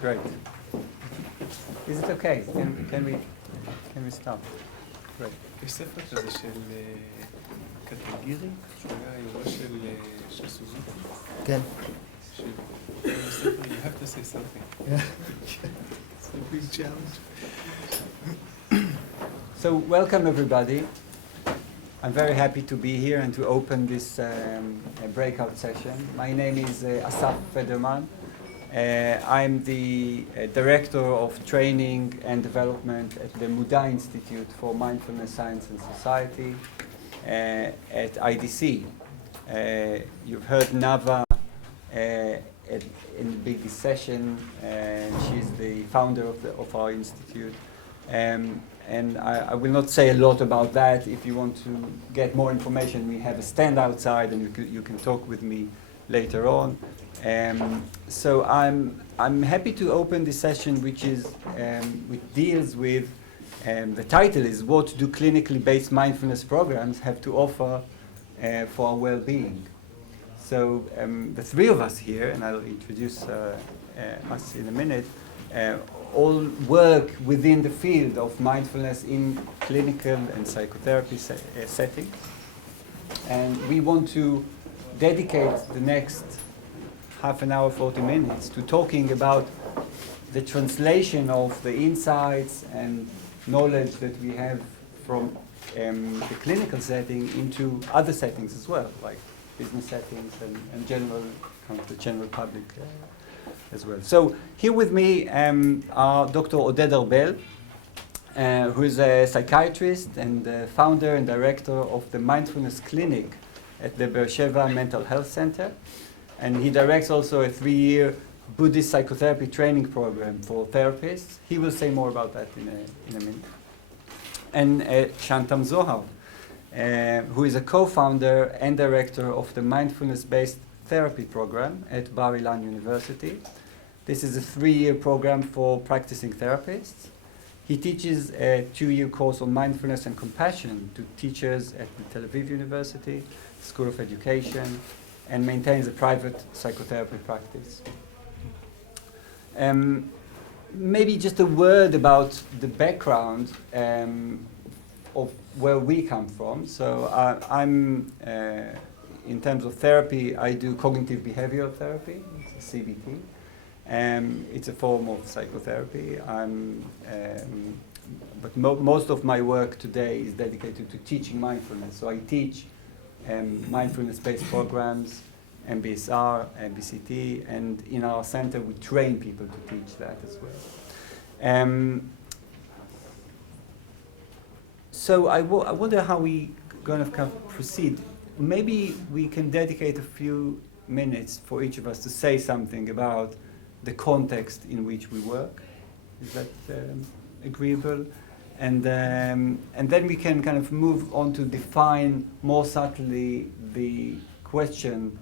Great. Is it okay? Can we start? Great. יש ספר כזה של קטגירי, שהוא היה היורש של סוזוקי. כן. בספר, you have to say something. It's a big challenge. So welcome everybody. I'm very happy to be here and to open this breakout session. My name is Asaf Federman. I'm the Director of Training and Development at the Muda Institute for Mindfulness, Science and Society at IDC. You've heard Nava in the big session. She's the founder of our institute. And I will not say a lot about that. If you want to get more information, we have a stand outside and you can talk with me later on. So I'm happy to open this session, which deals with the title is "What do clinically based mindfulness programs have to offer for our well-being?" So the three of us here, and I'll introduce us in a minute, all work within the field of mindfulness in clinical and psychotherapy settings, and we want to dedicate the next half an hour, 40 minutes to talking about the translation of the insights and knowledge that we have from the clinical setting into other settings as well, like business settings and general, kind of the general public as well. So here with me are Dr. Oded Arbel, who is a psychiatrist and founder and director of the Mindfulness Clinic at the Beersheba Mental Health Center. And he directs also a 3-year Buddhist psychotherapy training program for therapists. He will say more about that in a minute. And Shantam Zohar, who is a co-founder and director of the mindfulness-based therapy program at Bar-Ilan University. This is a 3-year program for practicing therapists. He teaches a 2-year course on mindfulness and compassion to teachers at the Tel Aviv University School of Education, and maintains a private psychotherapy practice. Maybe just a word about the background of where we come from. So I'm, in terms of therapy, I do cognitive behavioral therapy, it's a CBT. It's a form of psychotherapy. But most of my work today is dedicated to teaching mindfulness. So I teach mindfulness-based programs, MBSR, MBCT, and in our center we train people to teach that as well. So I wonder how we going to kind of proceed. Maybe we can dedicate a few minutes for each of us to say something about the context in which we work. Is that agreeable? And then we can kind of move on to define more subtly the question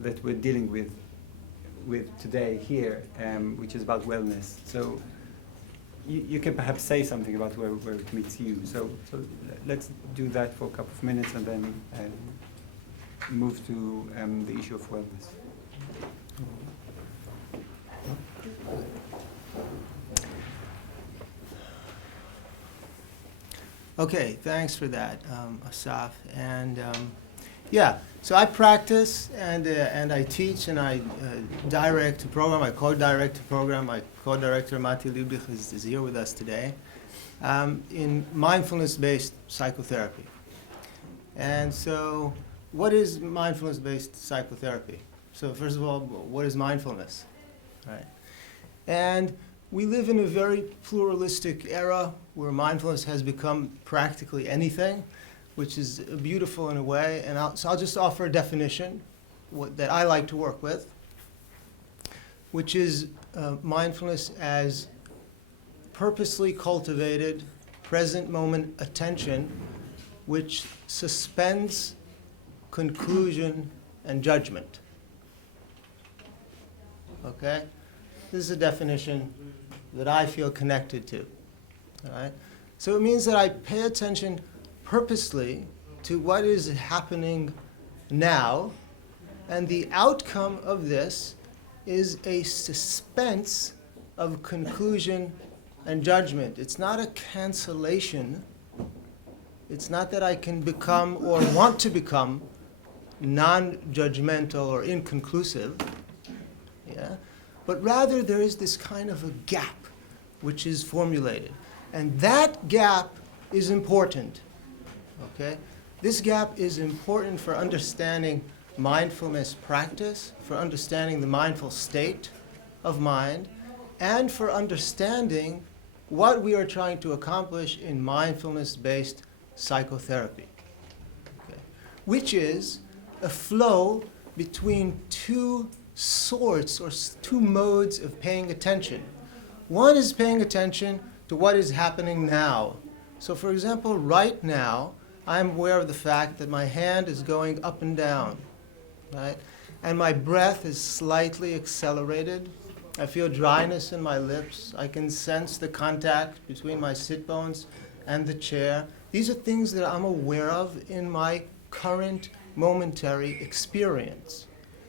that we're dealing with today here, which is about wellness. So you can perhaps say something about where it meets you. So let's do that for a couple of minutes and then move to the issue of wellness. Okay, thanks for that, Asaf. And yeah, so I practice and I teach and I direct a program. I co-direct a program. My co-director Mati Lieblich is here with us today in mindfulness-based psychotherapy. And so, what is mindfulness-based psychotherapy? So first of all, what is mindfulness? Right. And we live in a very pluralistic era where mindfulness has become practically anything, which is beautiful in a way. And I'll just offer a definition that I like to work with, which is mindfulness as purposely cultivated, present moment attention, which suspends conclusion and judgment. Okay? This is a definition that I feel connected to. All right? So it means that I pay attention purposely to what is happening now, and the outcome of this is a suspense of conclusion and judgment. It's not a cancellation. It's not that I can become or want to become non-judgmental or inconclusive, yeah? But rather there is this kind of a gap which is formulated. And that gap is important, okay? This gap is important for understanding mindfulness practice, for understanding the mindful state of mind, and for understanding what we are trying to accomplish in mindfulness-based psychotherapy, okay? Which is a flow between two sorts or two modes of paying attention. One is paying attention to what is happening now. So for example, right now, I'm aware of the fact that my hand is going up and down, right? And my breath is slightly accelerated. I feel dryness in my lips. I can sense the contact between my sit bones and the chair. These are things that I'm aware of in my current momentary experience.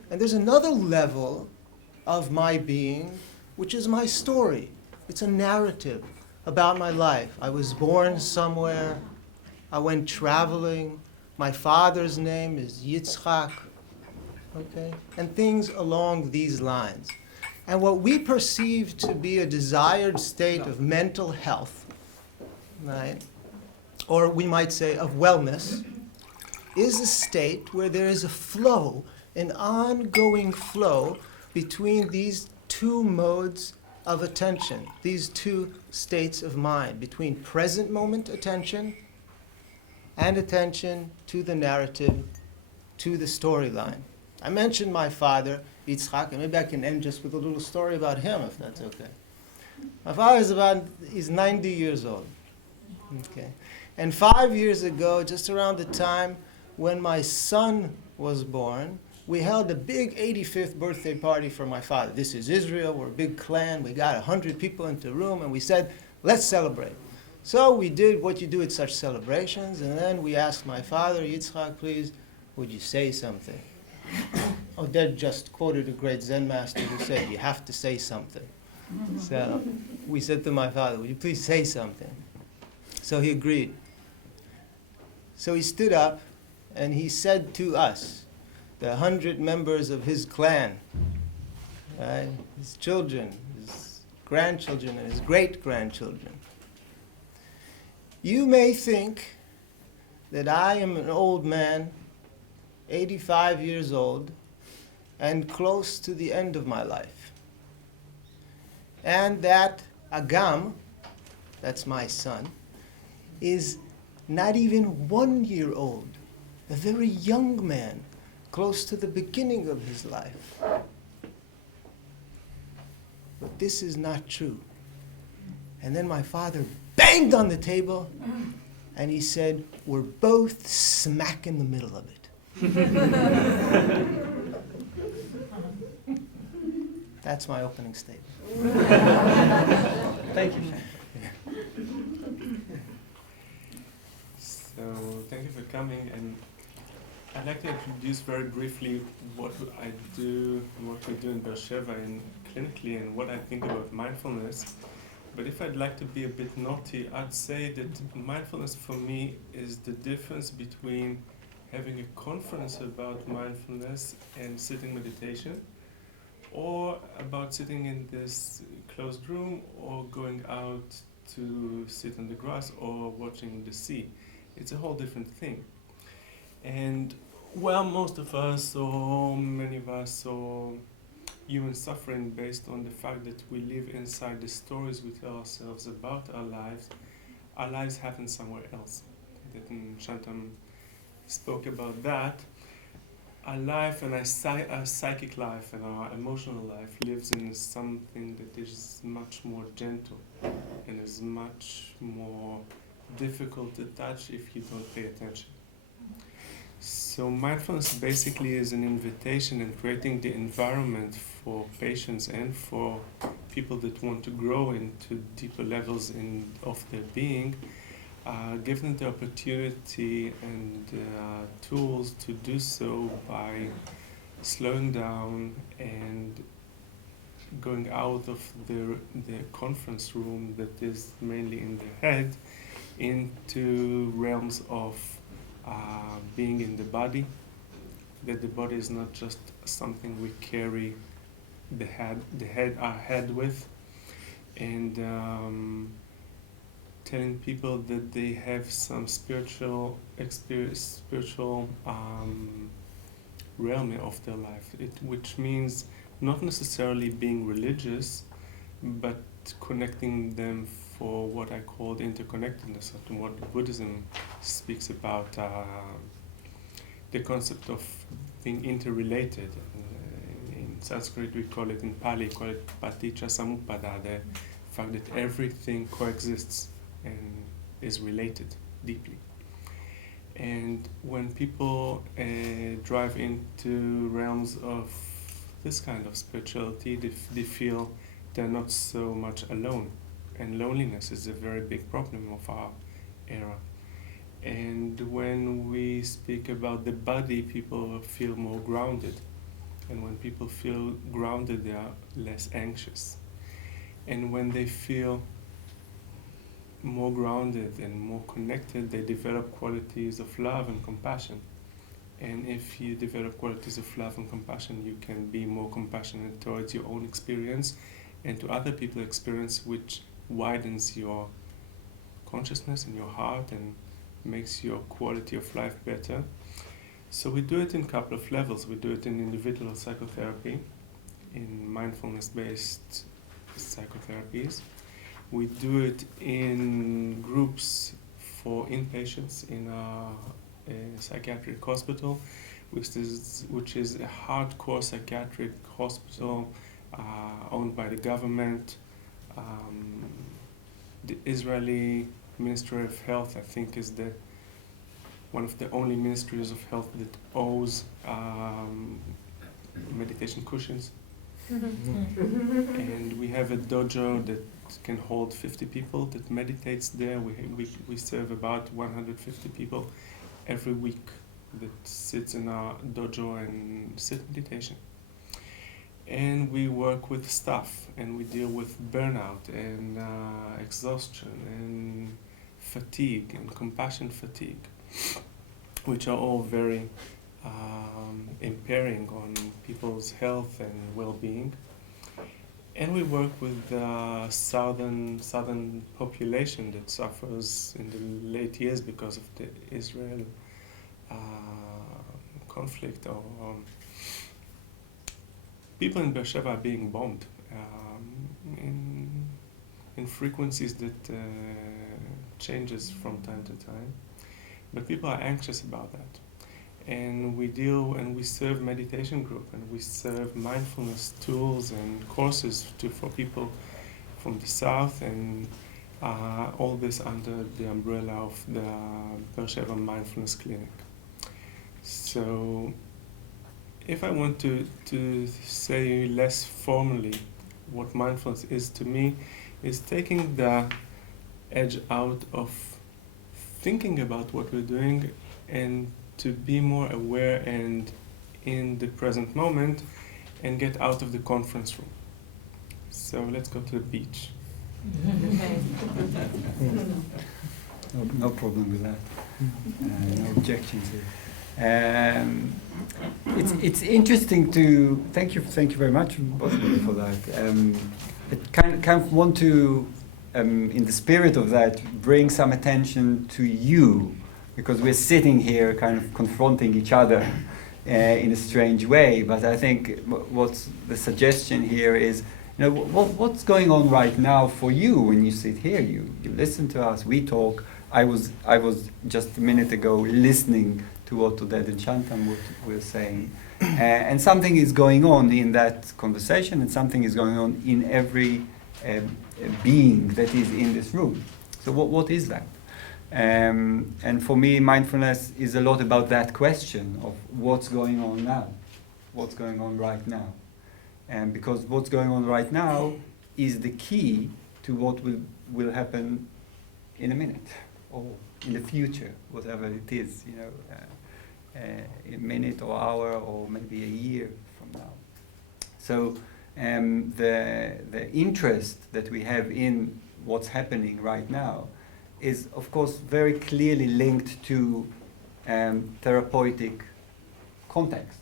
And there's another level of my being, which is my story. It's a narrative about my life. I was born somewhere. I went traveling. My father's name is Yitzchak, okay? And things along these lines. And what we perceive to be a desired state of mental health, right? Or we might say of wellness, is a state where there is a flow, an ongoing flow between these two modes of attention, these two states of mind, between present moment attention and attention to the narrative, to the storyline. I mentioned my father, Yitzchak, and maybe I can end just with a little story about him, if that's okay. My father is 90 years old, okay? And 5 years ago, just around the time when my son was born, we held a big 85th birthday party for my father. This is Israel, we're a big clan, we got 100 people into the room, and we said, let's celebrate. So we did what you do at such celebrations, and then we asked my father, Yitzchak, please, would you say something? Oded just quoted a great Zen master who said, you have to say something. So we said to my father, would you please say something? So he agreed. So he stood up and he said to us, the 100 members of his clan, right, his children, his grandchildren, and his great-grandchildren, you may think that I am an old man, 85 years old, and close to the end of my life. And that Agam, that's my son, is not even 1 year old, a very young man, close to the beginning of his life. But this is not true. And then my father banged on the table and he said, we're both smack in the middle of it. That's my opening statement. Thank you. So thank you for coming, and I'd like to introduce very briefly what I do, what we do in Beersheba and clinically, and what I think about mindfulness. But if I'd like to be a bit naughty, I'd say that mindfulness for me is the difference between having a conference about mindfulness and sitting meditation, or about sitting in this closed room, or going out to sit on the grass, or watching the sea. It's a whole different thing. And well, most of us, or many of us, saw human suffering based on the fact that we live inside the stories we tell ourselves about our lives. Our lives happen somewhere else. That Shantam spoke about that. Our life and our psychic life and our emotional life lives in something that is much more gentle and is much more difficult to touch if you don't pay attention. So mindfulness basically is an invitation in creating the environment for patients and for people that want to grow into deeper levels of their being, give them the opportunity and tools to do so by slowing down and going out of the conference room that is mainly in the head into realms of being in the body, that the body is not just something we carry our head with, and telling people that they have some spiritual realm of their life, which means not necessarily being religious, but connecting them for what I call the interconnectedness, of what Buddhism speaks about, the concept of being interrelated. In Sanskrit we call it, in Pali we call it paticca samuppada, the fact that everything coexists and is related deeply. And when people drive into realms of this kind of spirituality, they feel they're not so much alone. And loneliness is a very big problem of our era. And when we speak about the body, people feel more grounded. And when people feel grounded, they are less anxious. And when they feel more grounded and more connected, they develop qualities of love and compassion. And if you develop qualities of love and compassion, you can be more compassionate towards your own experience and to other people's experience, which widens your consciousness and your heart and makes your quality of life better. So we do it in a couple of levels. We do it in individual psychotherapy, in mindfulness-based psychotherapies. We do it in groups for inpatients in a psychiatric hospital, which is a hardcore psychiatric hospital owned by the government. The Israeli Ministry of Health, I think, is one of the only ministries of health that owns meditation cushions. And we have a dojo that can hold 50 people that meditates there. We serve about 150 people every week that sits in our dojo and sit meditation. And we work with staff, and we deal with burnout and exhaustion and fatigue and compassion fatigue, which are all very impairing on people's health and well-being. And we work with the southern population that suffers in the late years because of the Israel conflict, or people in Beersheba are being bombed in frequencies that changes from time to time. But people are anxious about that. And we serve meditation group, and we serve mindfulness tools and courses for people from the south, and all this under the umbrella of the Beersheba Mindfulness Clinic. So if I want to say less formally what mindfulness is to me, is taking the edge out of thinking about what we're doing and to be more aware and in the present moment and get out of the conference room. So let's go to the beach. No problem with that. No objections here. It's interesting to thank you very much both of you for that. I kind of want to, in the spirit of that, bring some attention to you, because we're sitting here kind of confronting each other in a strange way. But I think what's the suggestion here is, what's going on right now for you when you sit here? You listen to us, we talk. I was just a minute ago listening to what Oded and Shantam were saying. And something is going on in that conversation, and something is going on in every being that is in this room. So what is that? And for me, mindfulness is a lot about that question of what's going on now, what's going on right now. And because what's going on right now is the key to what will happen in a minute or in the future, whatever it is, a minute or hour or maybe a year from now. So the interest that we have in what's happening right now is, of course, very clearly linked to therapeutic contexts.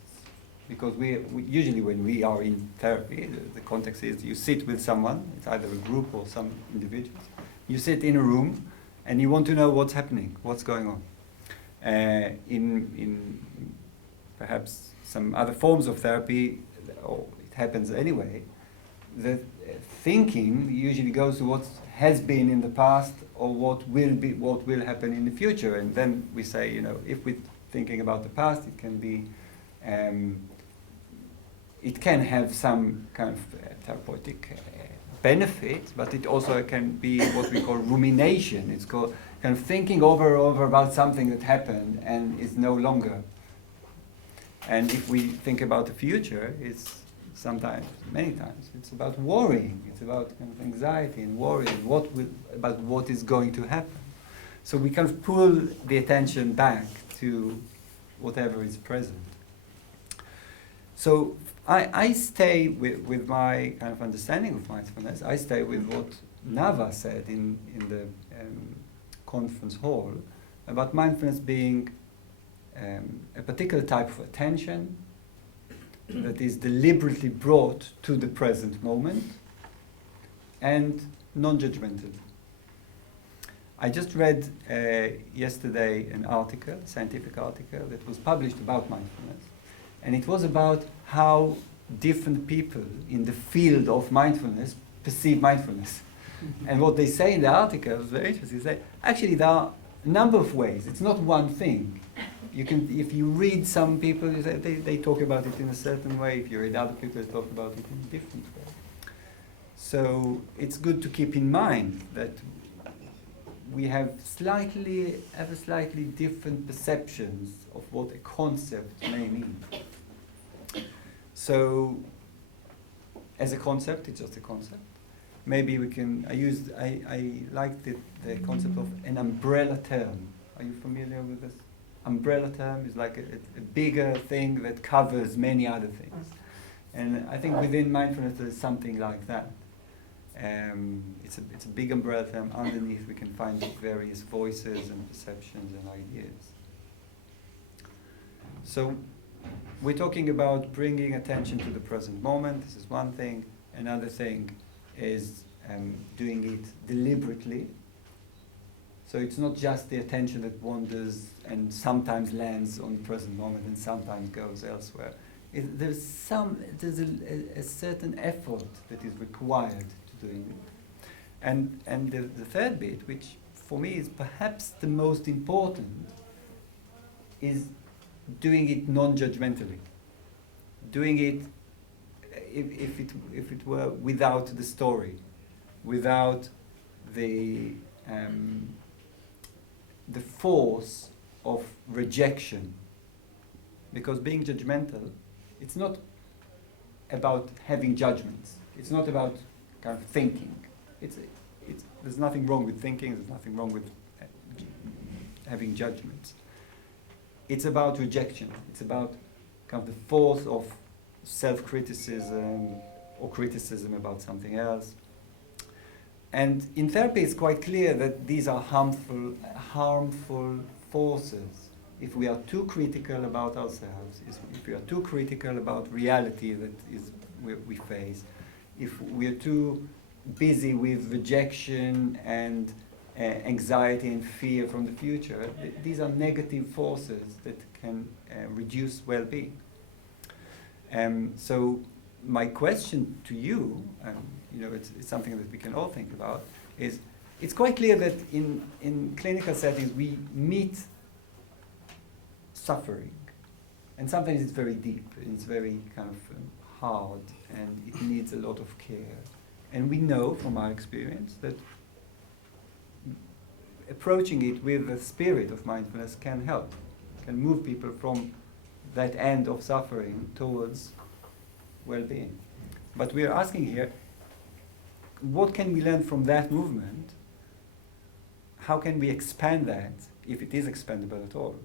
Because we usually, when we are in therapy, the context is you sit with someone, it's either a group or some individuals. You sit in a room and you want to know what's happening, what's going on. In perhaps some other forms of therapy, or it happens anyway, the thinking usually goes to what has been in the past or what will happen in the future. And then we say, if we're thinking about the past, it can be it can have some kind of therapeutic benefit, but it also can be what we call rumination. It's called kind of thinking over and over about something that happened and is no longer. And if we think about the future, it's sometimes, many times, it's about worrying. It's about kind of anxiety and worry about what is going to happen. So we kind of pull the attention back to whatever is present. So I stay with my kind of understanding of mindfulness. I stay with what Nava said in the conference hall about mindfulness being a particular type of attention that is deliberately brought to the present moment and non-judgmental. I just read yesterday an article, a scientific article, that was published about mindfulness. And it was about how different people in the field of mindfulness perceive mindfulness. And what they say in the article is very interesting. They say, actually, there are a number of ways. It's not one thing. You can, if you read some people, you say they talk about it in a certain way. If you read other people, they talk about it in a different way. So it's good to keep in mind that we have slightly different perceptions of what a concept may mean. So, as a concept, it's just a concept. Maybe we can, I like the concept of an umbrella term. Are you familiar with this? Umbrella term is like a bigger thing that covers many other things. And I think within mindfulness there's something like that. It's a big umbrella term. Underneath we can find various voices and perceptions and ideas. So we're talking about bringing attention to the present moment. This is one thing. Another thing is doing it deliberately. So it's not just the attention that wanders and sometimes lands on the present moment and sometimes goes elsewhere. There's a certain effort that is required to doing it. And the third bit, which for me is perhaps the most important, is doing it non-judgmentally. Doing it if it were without the story, without the force of rejection. Because being judgmental, it's not about having judgments. It's not about kind of thinking. There's nothing wrong with thinking. There's nothing wrong with having judgments. It's about rejection. It's about kind of the force of self-criticism or criticism about something else. And in therapy, it's quite clear that these are harmful forces. If we are too critical about ourselves, if we are too critical about reality that is we face, if we are too busy with rejection and anxiety and fear from the future, these are negative forces that can reduce well-being. So my question to you, it's something that we can all think about, is it's quite clear that in clinical settings we meet suffering, and sometimes it's very deep, and it's very kind of hard, and it needs a lot of care. And we know from our experience that approaching it with the spirit of mindfulness can help, can move people from that end of suffering towards well-being. But we are asking here, what can we learn from that movement? How can we expand that, if it is expandable at all,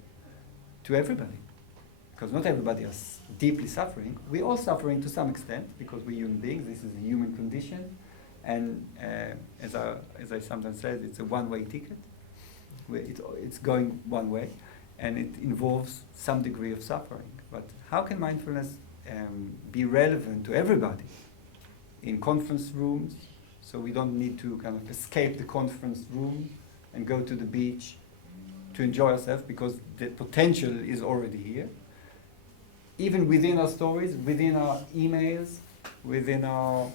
to everybody? because not everybody is deeply suffering. We're all suffering to some extent because we're human beings. This is a human condition, and as I sometimes say, it's a one-way ticket. It's going one way, and it involves some degree of suffering. But how can mindfulness be relevant to everybody in conference rooms? So we don't need to kind of escape the conference room and go to the beach to enjoy ourselves because the potential is already here. Even within our stories, within our emails, within our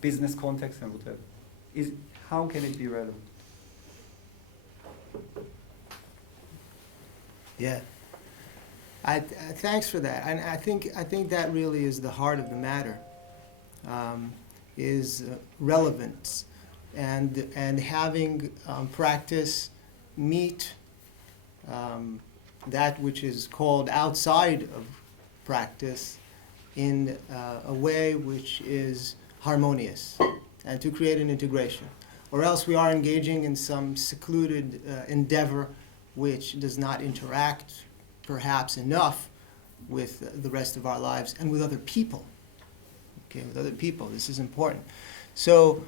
business context and whatever. How can it be relevant? Yeah. Thanks for that. And I think that really is the heart of the matter, is relevance, and having practice meet that which is called outside of practice in a way which is harmonious, and to create an integration. Or else we are engaging in some secluded endeavor which does not interact perhaps enough with the rest of our lives and with other people. Okay, with other people, this is important. So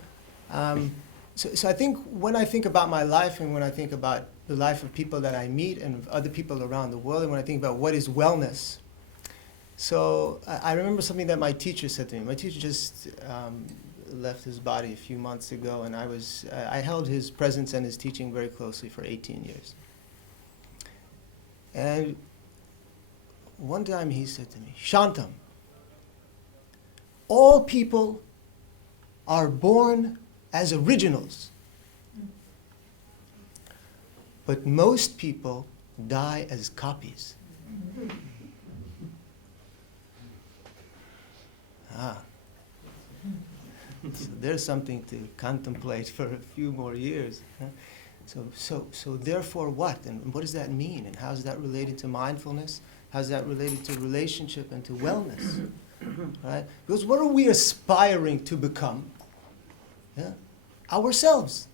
I think when I think about my life and when I think about the life of people that I meet and other people around the world, and when I think about what is wellness, so I remember something that my teacher said to me. My teacher just left his body a few months ago, and I held his presence and his teaching very closely for 18 years. And one time he said to me, "Shantam, all people are born as originals, but most people die as copies." So there's something to contemplate for a few more years. Huh? So therefore what? And what does that mean? And how is that related to mindfulness? How's that related to relationship and to wellness? Right? Because what are we aspiring to become? Yeah? Ourselves.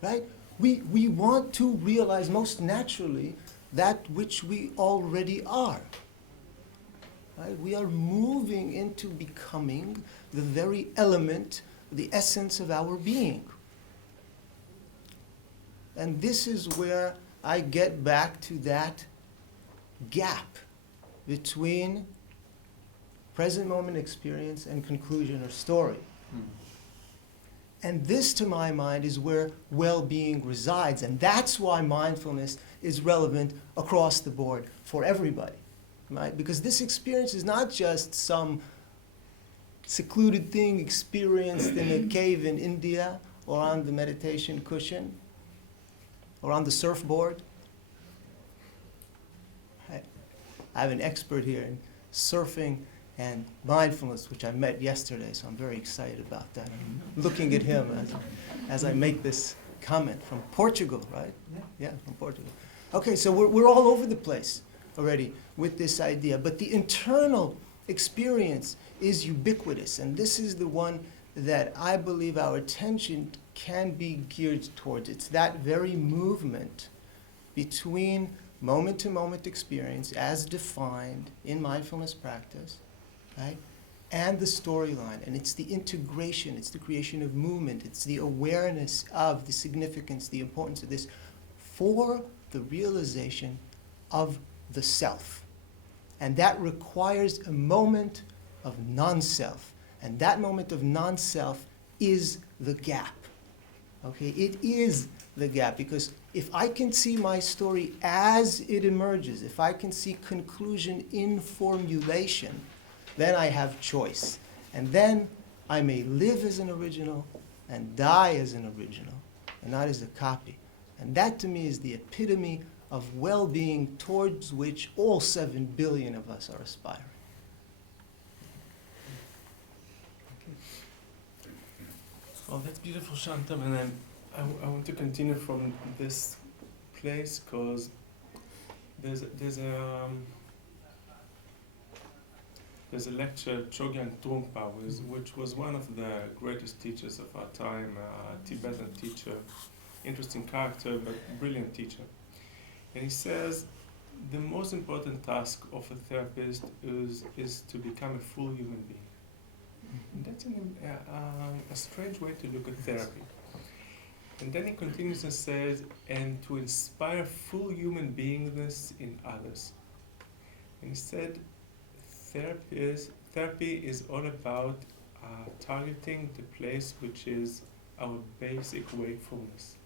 Right? We want to realize most naturally that which we already are. Right? We are moving into becoming the very element, the essence of our being. And this is where I get back to that gap between present moment experience and conclusion or story. And this, to my mind, is where well-being resides. And that's why mindfulness is relevant across the board for everybody. Right? Because this experience is not just some secluded thing experienced in a cave in India or on the meditation cushion or on the surfboard. I have an expert here in surfing and mindfulness, which I met yesterday, so I'm very excited about that. I'm looking at him as I make this comment from Portugal, right? Yeah, from Portugal. Okay, so we're all over the place already with this idea, but the internal experience is ubiquitous, and this is the one that I believe our attention can be geared towards. It's that very movement between moment-to-moment experience as defined in mindfulness practice, right, and the storyline. And it's the integration, it's the creation of movement, it's the awareness of the significance, the importance of this for the realization of the self. And that requires a moment of non-self. And that moment of non-self is the gap. Okay, it is the gap, because if I can see my story as it emerges, if I can see conclusion in formulation, then I have choice. And then I may live as an original and die as an original, and not as a copy. And that to me is the epitome of well-being towards which all 7 billion of us are aspiring. Oh, that's beautiful, Shantam. And then I want to continue from this place because there's a lecture, Chogyam Trungpa, which was one of the greatest teachers of our time, Tibetan teacher, interesting character, but brilliant teacher. And he says the most important task of a therapist is to become a full human being. And that's a strange way to look at therapy. And then he continues and says, and to inspire full human beingness in others. And he said, therapy is all about targeting the place which is our basic wakefulness.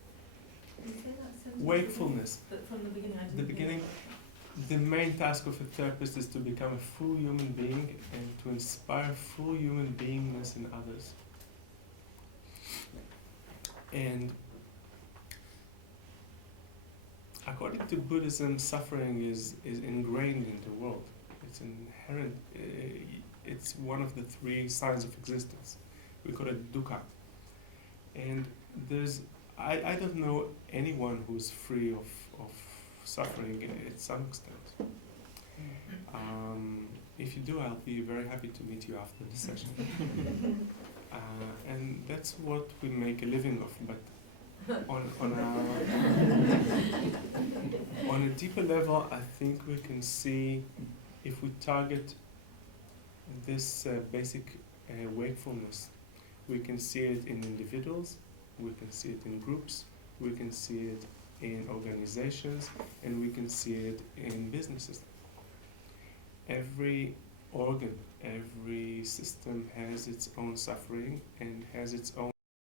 Can you say that sentence Wakefulness. again? But from the beginning, I didn't The hear beginning, the main task of a therapist is to become a full human being and to inspire full human beingness in others. And according to Buddhism, suffering is ingrained in the world. It's inherent. It's one of the three signs of existence. We call it dukkha. And I don't know anyone who's free of suffering at some extent. If you do, I'll be very happy to meet you after the session. And that's what we make a living of. But on a deeper level, I think we can see, if we target this basic wakefulness, we can see it in individuals, we can see it in groups, we can see it in organizations, and we can see it in businesses. Every organ, every system has its own suffering and has its own